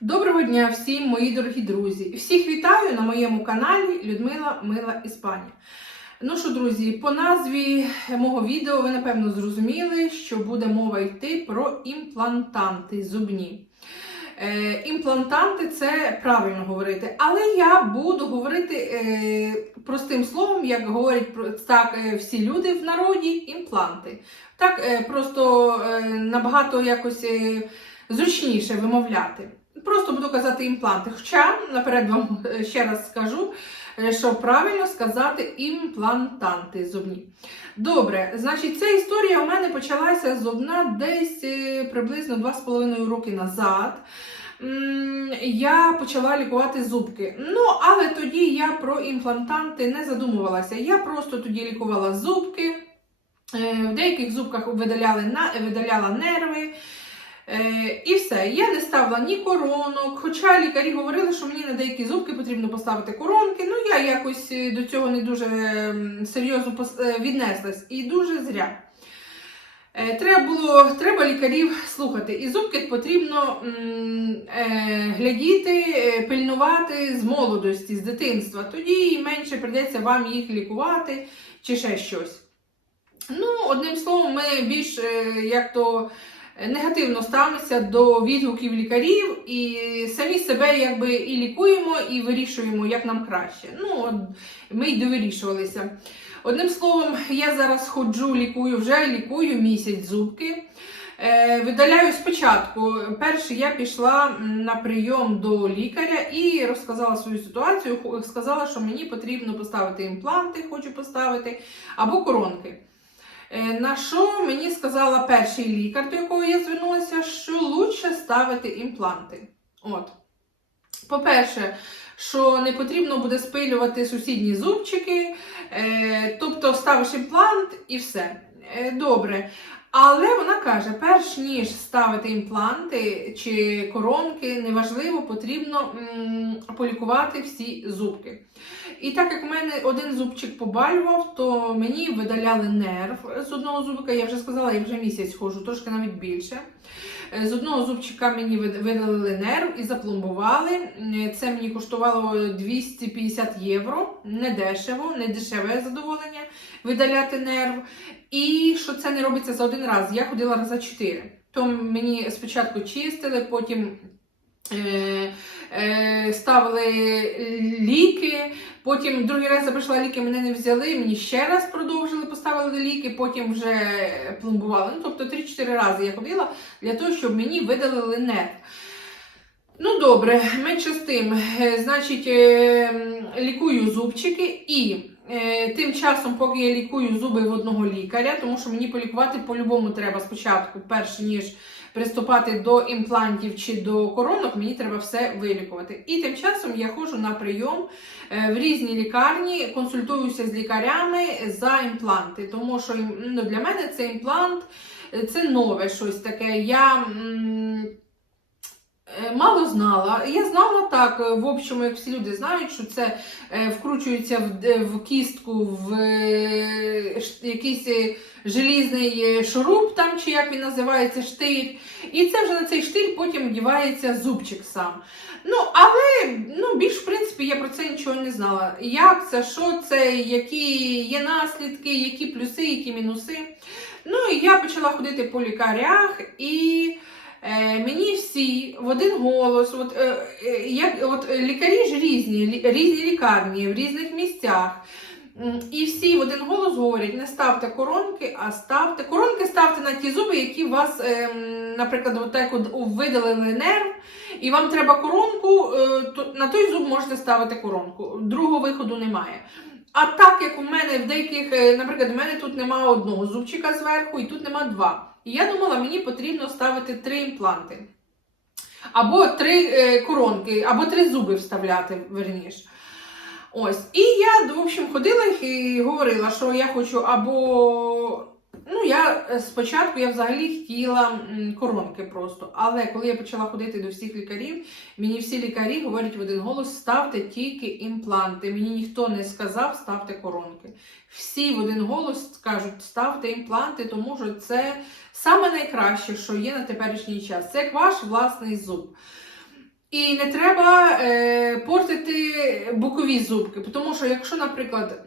Доброго дня всім, мої дорогі друзі! Всіх вітаю на моєму каналі Людмила Мила Іспанія. Ну що, друзі, по назві мого відео ви напевно зрозуміли, що буде мова йти про імплантанти зубні. Е, імплантанти це правильно говорити, але я буду говорити е, простим словом, як говорять так е, всі люди в народі, імпланти. Так е, просто е, набагато якось е, зручніше вимовляти. Просто буду казати імпланти. Хоча наперед вам е, ще раз скажу, е, що правильно сказати імплантанти зубні. Добре, значить, ця історія у мене почалася зубна десь е, приблизно 2,5 роки назад. Я почала лікувати зубки. Ну, але тоді я про імплантанти не задумувалася. Я просто тоді лікувала зубки. В деяких зубках видаляли видаляла нерви. Е, і все. Я не ставила ні коронок. Хоча лікарі говорили, що мені на деякі зубки потрібно поставити коронки. Ну, я якось е, до цього не дуже серйозно е, віднеслась і дуже зря. Треба було треба лікарів слухати. І зубки потрібно глядіти, пильнувати з молодості, з дитинства. Тоді менше прийдеться вам їх лікувати чи ще щось. Ну, одним словом, ми більш як то негативно ставимося до відгуків лікарів і самі себе якби і лікуємо, і вирішуємо, як нам краще. Ну, от ми й довирішувалися. Одним словом, я зараз ходжу, лікую, вже лікую місяць зубки. Е, Видаляю спочатку. Перше я пішла на прийом до лікаря і розказала свою ситуацію. Сказала, що мені потрібно поставити імпланти, хочу поставити, або коронки. Е, На що мені сказала перший лікар, до якого я звернулася, що лучше ставити імпланти. От. По-перше, що не потрібно буде спилювати сусідні зубчики, е, тобто ставиш імплант і все. Е, добре. Але вона каже, перш ніж ставити імпланти чи коронки, неважливо, потрібно м, полікувати всі зубки. І так як в мене один зубчик побалював, то мені видаляли нерв з одного зубика. Я вже сказала, я вже місяць ходжу, трошки навіть більше. Е, З одного зубчика мені видалили нерв і запломбували. Е, Це мені коштувало 250 євро. Не дешево, не дешеве задоволення видаляти нерв. І що це не робиться за один раз. Я ходила раза чотири. То мені спочатку чистили, потім. Е, е, ставили ліки, потім другий раз я прийшла ліки, мене не взяли, мені ще раз продовжили, поставили ліки, потім вже пломбували. Ну, тобто 3-4 рази я ходила для того, щоб мені видалили нерв. Ну, добре, менше з тим. Е, Значить, е, лікую зубчики і е, тим часом, поки я лікую зуби в одного лікаря, тому що мені полікувати по-любому треба спочатку, перш ніж приступати до імплантів чи до коронок, мені треба все вилікувати. І тим часом я ходжу на прийом в різні лікарні, консультуюся з лікарями за імпланти, тому що ну, для мене це імплант, це нове щось таке. Я Мало знала. Я знала так, е, в общому, як всі люди знають, що це е, вкручується в, в кістку в е, якийсь е, желізний е, шуруп, там, чи як він називається, штиль. І це вже на цей штиль потім вдівається зубчик сам. Ну, але ну, більш в принципі я про це нічого не знала. Як це, що це, які є наслідки, які плюси, які мінуси. Ну і я почала ходити по лікарях і. Е, мені всі в один голос, от, е, е, як, от лікарі ж різні, різні лікарні в різних місцях. І всі в один голос говорять: не ставте коронки, а ставте коронки ставте на ті зуби, які у вас, ем, наприклад, от так от у- видалили нерв, і вам треба коронку, то на той зуб можете ставити коронку. Другого виходу немає. А так як у мене в деяких, наприклад, в мене тут немає одного зубчика зверху, і тут нема два. І я думала, мені потрібно ставити три імпланти. Або три е, коронки, або три зуби вставляти, верніше. Ось. І я, в общем, ходила і говорила, що я хочу або. Ну, я е, спочатку я взагалі хотіла коронки просто. Але коли я почала ходити до всіх лікарів, мені всі лікарі говорять в один голос: ставте тільки імпланти. Мені ніхто не сказав, ставте коронки. Всі в один голос кажуть, ставте імпланти, тому що це саме найкраще, що є на теперішній час. Це як ваш власний зуб. І не треба е, портити бокові зубки. Тому що, якщо, наприклад,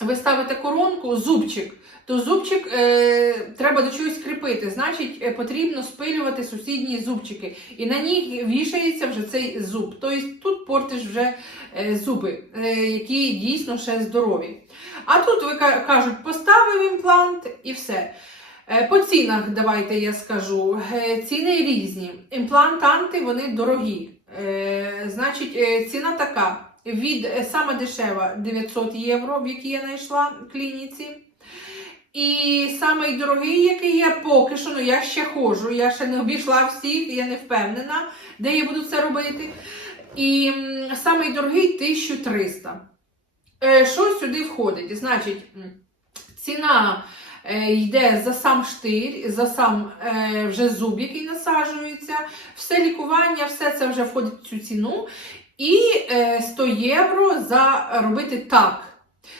ви ставите коронку, зубчик, то зубчик е, треба до чогось кріпити. Значить, е, потрібно спилювати сусідні зубчики. І на них вішається вже цей зуб. Тобто тут портиш вже е, зуби, е, які дійсно ще здорові. А тут ви кажуть, поставив імплант і все. Е, По цінах давайте я скажу. Е, Ціни різні. Імплантанти вони дорогі. Е, Значить, ціна така. Від е, саме дешева 900 євро, в якій я знайшла в клініці. І самий дорогий, який я поки що, ну я ще ходжу, я ще не обійшла всіх, я не впевнена, де я буду це робити. І самий дорогий 1300. Е, Що сюди входить? Значить, ціна е, йде за сам штир, за сам вже зуб, який насаджується, все лікування, все це вже входить в цю ціну. І е, 100 євро за робити так.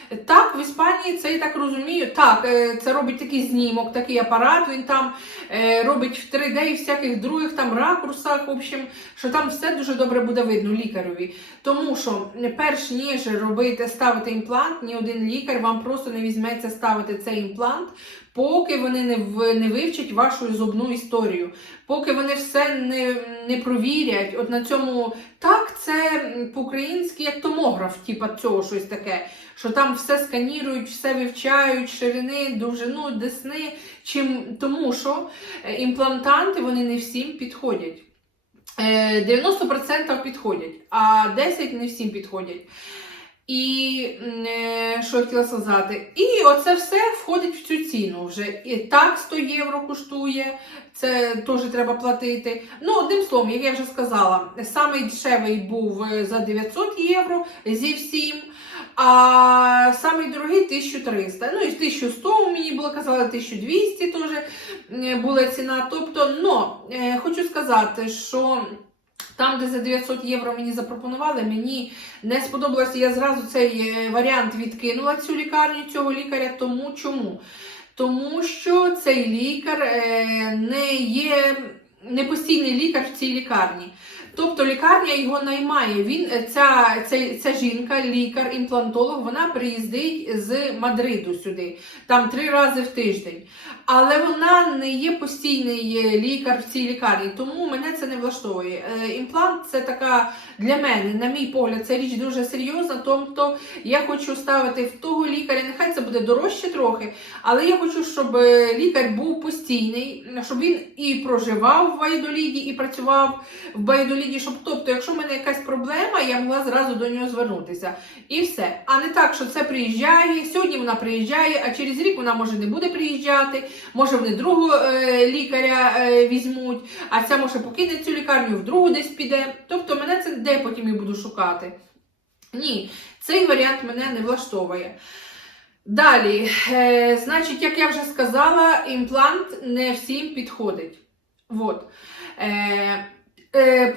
Так, в Іспанії це я так розумію. Так, е, це робить такий знімок, такий апарат. Він там е, робить в 3D і всяких других там ракурсах, в общем, що там все дуже добре буде видно лікареві. Тому що е, перш ніж робити, ставити імплант, ні один лікар вам просто не візьметься ставити цей імплант, поки вони не, в, не вивчать вашу зубну історію, поки вони все не, не провірять. От на цьому так, це по-українськи як томограф, типа цього щось таке. Що там все сканірують, все вивчають, ширини, довжину, десни. Чим тому, що е, імплантанти вони не всім підходять. Е, 90% підходять, а 10% не всім підходять. І е, що я хотіла сказати? І оце все входить в цю ціну вже. І так 100 євро коштує, це теж треба платити. Ну, одним словом, як я вже сказала, самий дешевий був е, за 900 євро зі всім. А самий дорогий 1300. Ну і 1100 мені було казали, 1200 теж була ціна. Тобто, е, хочу сказати, що там, де за 900 євро мені запропонували, мені не сподобалося. Я зразу цей е, варіант відкинула цю лікарню, цього лікаря. Тому чому? Тому що цей лікар е, не є не постійний лікар в цій лікарні. Тобто лікарня його наймає. Він, е, ця, ця, ця жінка, лікар, імплантолог, вона приїздить з Мадриду сюди, там три рази в тиждень. Але вона не є постійний е, лікар в цій лікарні, тому мене це не влаштовує. Е, Імплант це така для мене, на мій погляд, це річ дуже серйозна. Тобто я хочу ставити в того лікаря, нехай це буде дорожче трохи, але я хочу, щоб лікар був постійний, щоб він і проживав в Байдоліді, і працював в Байдоліді, щоб, тобто, якщо в мене якась проблема, я могла зразу до нього звернутися. І все. А не так, що це приїжджає, сьогодні вона приїжджає, а через рік вона може не буде приїжджати, може вони другого е, лікаря е, візьмуть, а ця може покине цю лікарню, в другу десь піде. Тобто мене це де потім я буду шукати. Ні, цей варіант мене не влаштовує. Далі, е, значить, як я вже сказала, імплант не всім підходить. Вот. Е, е,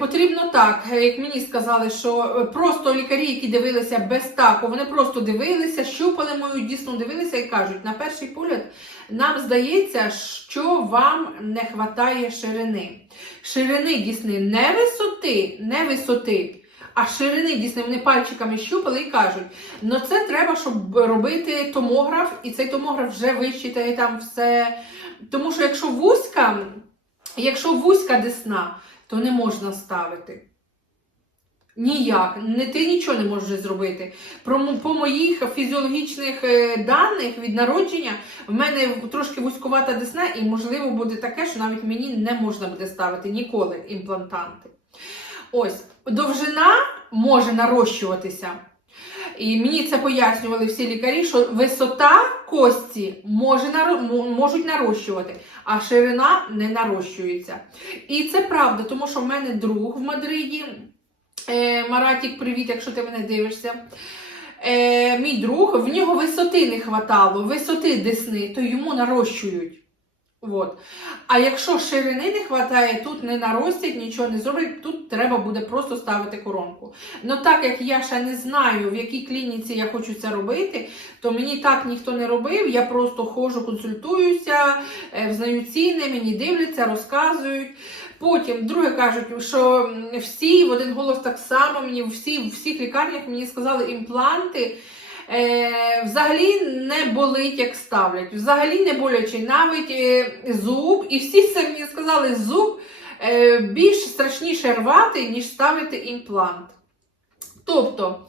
потрібно так, е, як мені сказали, що е, просто лікарі, які дивилися без таку, вони просто дивилися, щупали мою дійсно дивилися і кажуть, на перший погляд, нам здається, що вам не вистачає ширини. Ширини дійсни не висоти, не висоти. А ширини дійсно вони пальчиками щупали і кажуть, ну це треба, щоб робити томограф, і цей томограф вже вищитає там все. Тому що якщо вузька, якщо вузька десна, то не можна ставити. Ніяк, не ти нічого не можеш зробити. Про, по моїх фізіологічних е, даних від народження в мене трошки вузькувата десна, і можливо буде таке, що навіть мені не можна буде ставити ніколи імплантанти. Ось, довжина може нарощуватися. І мені це пояснювали всі лікарі, що висота кості може можуть нарощувати, а ширина не нарощується. І це правда, тому що в мене друг в Мадриді, е, Маратік, привіт, якщо ти мене дивишся. Е, мій друг, в нього висоти не хватало, висоти десни, то йому нарощують. От. А якщо ширини не вистачає, тут не наростять, нічого не зроблять, тут треба буде просто ставити коронку. Ну так як я ще не знаю, в якій клініці я хочу це робити, то мені так ніхто не робив. Я просто ходжу, консультуюся, е, взнаю ціни, мені дивляться, розказують. Потім друге кажуть, що всі в один голос так само мені всі в всіх лікарнях мені сказали імпланти. Е, взагалі не болить, як ставлять. Взагалі не боляче. Навіть е, зуб, і всі самі сказали, зуб е, більш страшніше рвати, ніж ставити імплант. Тобто,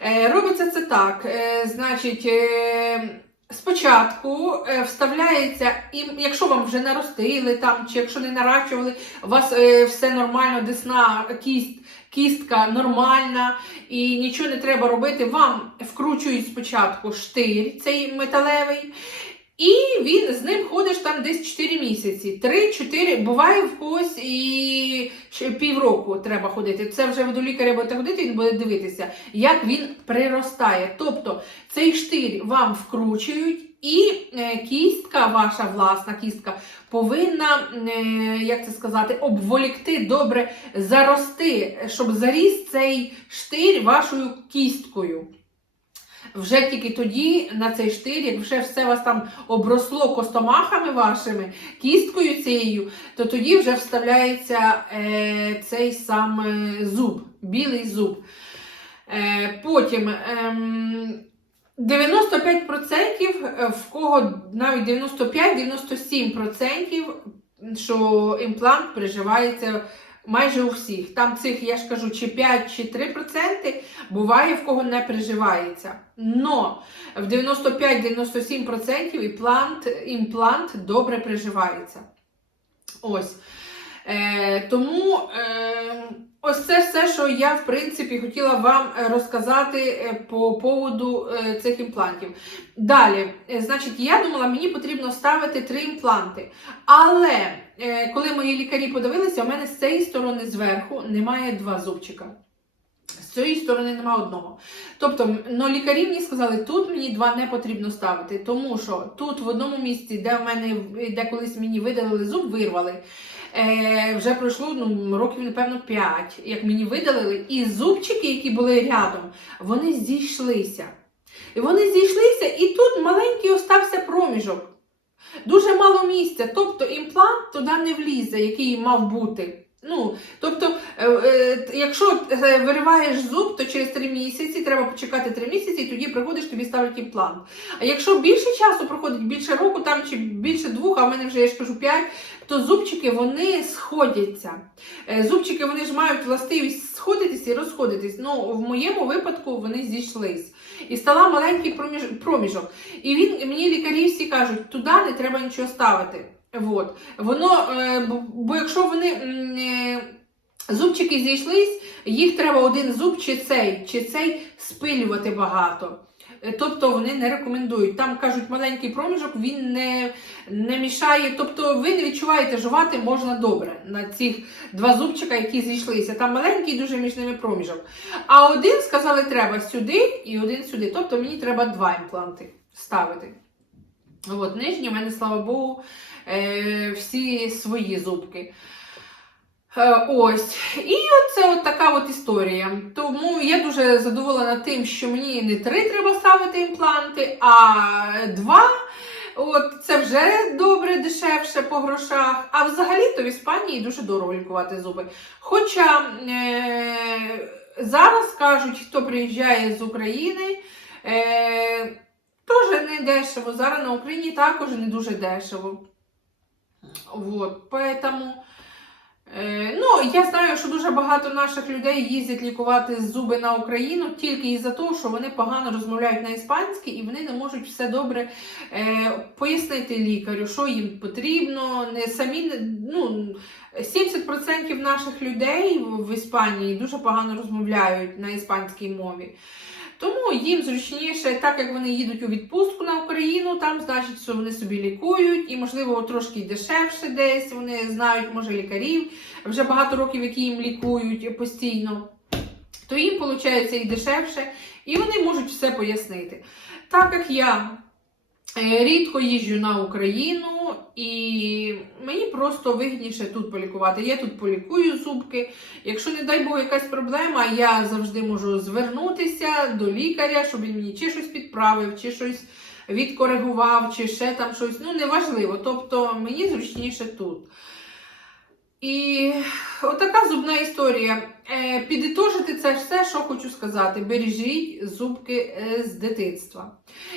е, робиться це так. Е, значить, е, спочатку е, вставляється, і якщо вам вже наростили там, чи якщо не наращували, у вас е, все нормально, десна, кість, кістка нормальна і нічого не треба робити, вам вкручують спочатку штир цей металевий. І він з ним ходиш там десь 4 місяці. 3-4, буває в когось і півроку треба ходити. Це вже ви до лікаря будете ходити, він буде дивитися, як він приростає. Тобто цей штир вам вкручують, і е, кістка, ваша власна кістка, повинна, е, як це сказати, обволікти добре зарости, щоб заріс цей штир вашою кісткою. Вже тільки тоді на цей штир, як вже все вас там обросло костомахами вашими, кісткою цією, то тоді вже вставляється е, цей сам е, зуб, білий зуб. Е, потім ем, 95% в кого навіть 95-97%, що імплант приживається майже у всіх. Там цих, я ж кажу, чи 5, чи 3% буває в кого не приживається. Но в 95-97% імплант, імплант добре приживається. Ось. Е, тому е, ось це все, що я, в принципі, хотіла вам е, розказати е, по поводу е, цих імплантів. Далі, значить, я думала, мені потрібно ставити три імпланти. Але коли мої лікарі подивилися, у мене з цієї сторони зверху немає два зубчика. З цієї сторони немає одного. Тобто, ну, лікарі мені сказали, тут мені два не потрібно ставити, тому що тут в одному місці, де в мене де колись мені видалили зуб, вирвали. Е, вже пройшло ну, років, напевно, 5, як мені видалили, і зубчики, які були рядом, вони зійшлися. І вони зійшлися, і тут маленький остався проміжок. Дуже мало місця. Тобто імплант туди не влізе, який мав бути. Ну, тобто, е, е, якщо е, вириваєш зуб, то через 3 місяці треба почекати 3 місяці, і тоді приходиш, тобі ставлять імплант. А якщо більше часу проходить, більше року там чи більше двох, а в мене вже я ж кажу 5, то зубчики вони сходяться. Зубчики вони ж мають властивість сходитись і розходитись. Ну, в моєму випадку вони зійшлись. І стала маленький проміж- проміжок. І він мені лікарі всі кажуть, туди не треба нічого ставити. Вот. Воно, е, бо- якщо вони е, зубчики зійшлись, їх треба один зуб чи цей, чи цей спилювати багато. Е, Тобто вони не рекомендують. Там кажуть, маленький проміжок він не, не мішає. Тобто ви не відчуваєте, жувати можна добре на цих два зубчика, які зійшлися. Там маленький дуже між ними проміжок. А один сказали, треба сюди і один сюди. Тобто мені треба два імпланти ставити. От, нижні, в мене, слава Богу, всі свої зубки. Е, ось. І оце от така от історія. Тому я дуже задоволена тим, що мені не три треба ставити імпланти, а два. От це вже добре, дешевше по грошах. А взагалі-то в Іспанії дуже дорого лікувати зуби. Хоча е- зараз кажуть, хто приїжджає з України. Е- Теж не дешево. Зараз на Україні також не дуже дешево. Вот, поэтому, е, ну, я знаю, що дуже багато наших людей їздять лікувати зуби на Україну тільки із-за того, що вони погано розмовляють на іспанській і вони не можуть все добре е, пояснити лікарю, що їм потрібно. Не самі ну, 70% наших людей в Іспанії дуже погано розмовляють на іспанській мові. Тому їм зручніше, так як вони їдуть у відпустку на Україну, там значить, що вони собі лікують, і, можливо, трошки дешевше десь. Вони знають, може, лікарів вже багато років, які їм лікують постійно. То їм виходить і дешевше, і вони можуть все пояснити. Так як я рідко їжджу на Україну, і мені просто вигідніше тут полікувати. Я тут полікую зубки. Якщо, не дай Бог, якась проблема, я завжди можу звернутися до лікаря, щоб він мені чи щось підправив, чи щось відкоригував, чи ще там щось. Ну, неважливо. Тобто мені зручніше тут. І отака зубна історія. Е, Підітожити це все, що хочу сказати. Бережіть зубки е, з дитинства.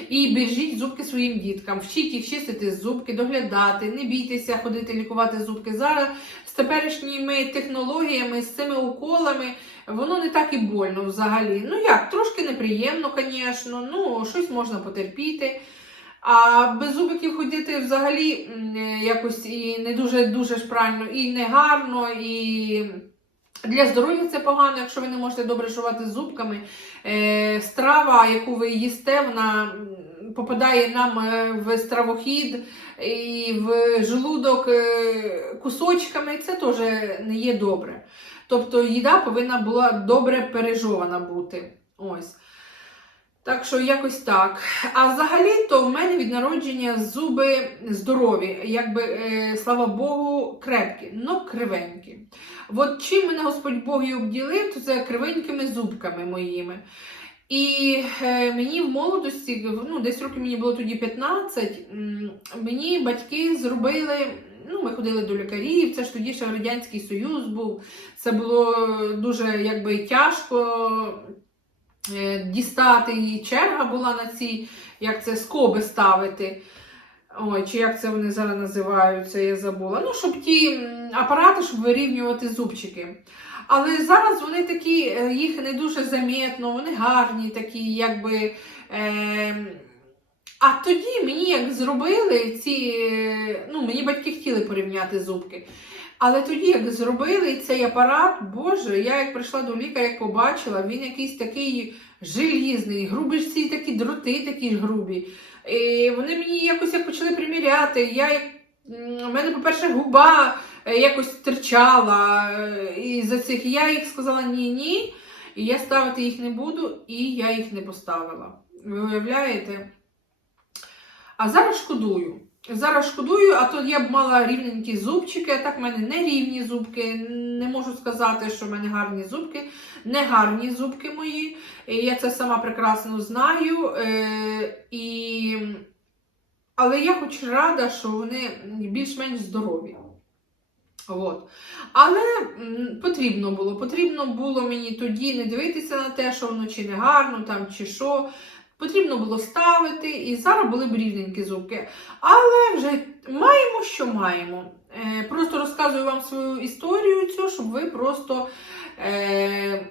І бережіть зубки своїм діткам. Вчіть їх чистити зубки, доглядати, не бійтеся ходити лікувати зубки. Зараз з теперішніми технологіями, з цими уколами, воно не так і больно взагалі. Ну як, трошки неприємно, звісно, ну щось можна потерпіти. А без зубиків ходити взагалі якось і не дуже дуже ж правильно, і не гарно, і для здоров'я це погано, якщо ви не можете добре жувати зубками. Е, страва, яку ви їсте, вона попадає нам е, в стравохід і в желудок кусочками, кусочками. Це теж не є добре. Тобто їда повинна була добре пережована бути. Ось. Так що якось так. А взагалі-то в мене від народження зуби здорові, якби, е, слава Богу, крепкі, но кривенькі. От чим мене Господь Бог і обділив, то це кривенькими зубками моїми. І е, мені в молодості, ну десь років мені було тоді 15, мені батьки зробили. Ну, ми ходили до лікарів, це ж тоді ще Радянський Союз був. Це було дуже якби тяжко дістати її. Черга була на цій, як це, скоби ставити. Ой, чи як це вони зараз називаються, я забула. Ну, щоб ті апарати, щоб вирівнювати зубчики. Але зараз вони такі, е, їх не дуже замітно, вони гарні, такі, якби. Е, а тоді мені як зробили ці, ну, мені батьки хотіли порівняти зубки. Але тоді, як зробили цей апарат, Боже, я як прийшла до лікаря, як побачила, він якийсь такий желізний, грубі ж ці такі дроти, такі ж грубі. І вони мені якось як почали приміряти. Я, у мене, по-перше, губа е, якось терчала. е, І за цих я їх сказала ні-ні, і я ставити їх не буду, і я їх не поставила. Ви уявляєте? А зараз шкодую. Зараз шкодую, а то я б мала рівненькі зубчики, а так в мене не рівні зубки. Не можу сказати, що в мене гарні зубки, не гарні зубки мої. Я це сама прекрасно знаю. Е, і... Але я хоч рада, що вони більш-менш здорові. От. Але потрібно було. Потрібно було мені тоді не дивитися на те, що воно чи не гарно, там, чи що. Потрібно було ставити, і зараз були б рівненькі зубки. Але вже маємо, що маємо. Е, просто розказую вам свою історію, цю, щоб ви просто е,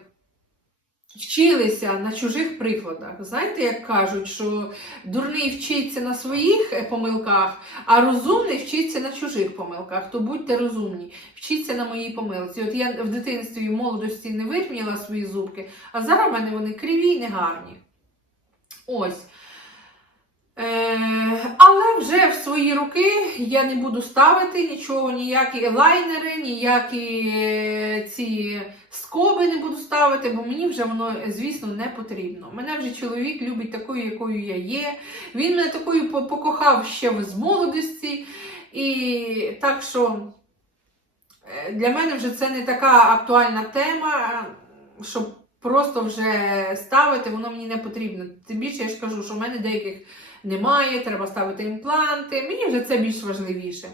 вчилися на чужих прикладах. Знаєте, як кажуть, що дурний вчиться на своїх е, помилках, а розумний вчиться на чужих помилках. То будьте розумні, вчіться на моїй помилці. От я в дитинстві в молодості не вирівняла свої зубки, а зараз в мене вони криві і негарні. Ось. Е, але вже в свої роки я не буду ставити нічого, ніякі лайнери, ніякі е, ці скоби не буду ставити, бо мені вже воно, звісно, не потрібно. Мене вже чоловік любить такою, якою я є. Він мене такою покохав ще з молодості. І так що е, для мене вже це не така актуальна тема, щоб просто вже ставити, воно мені не потрібно. Тим більше я ж кажу, що в мене деяких немає, треба ставити імпланти. Мені вже це більш важливіше.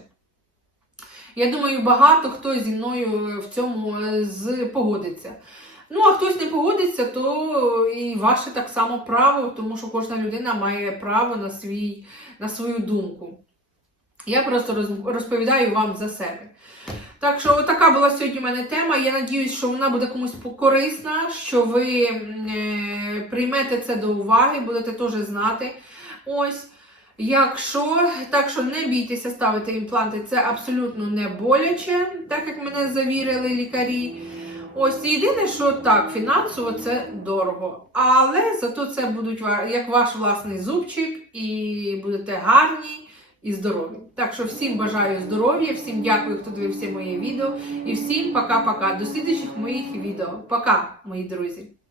Я думаю, багато хто зі мною в цьому е, погодиться. Ну, а хтось не погодиться, то і ваше так само право, тому що кожна людина має право на, свій, на свою думку. Я просто розповідаю вам за себе. Так що така була сьогодні в мене тема. Я надіюсь, що вона буде комусь корисна, що ви е, приймете це до уваги, будете теж знати. Ось. Якщо так що не бійтеся ставити імпланти, це абсолютно не боляче, так як мене завірили лікарі. Ось єдине, що так, фінансово це дорого. Але зато це будуть як ваш власний зубчик, і будете гарні і здорові. Так що всім бажаю здоров'я, всім дякую, хто дивився моє відео. І всім пока-пока. До слідчих моїх відео. Пока, мої друзі!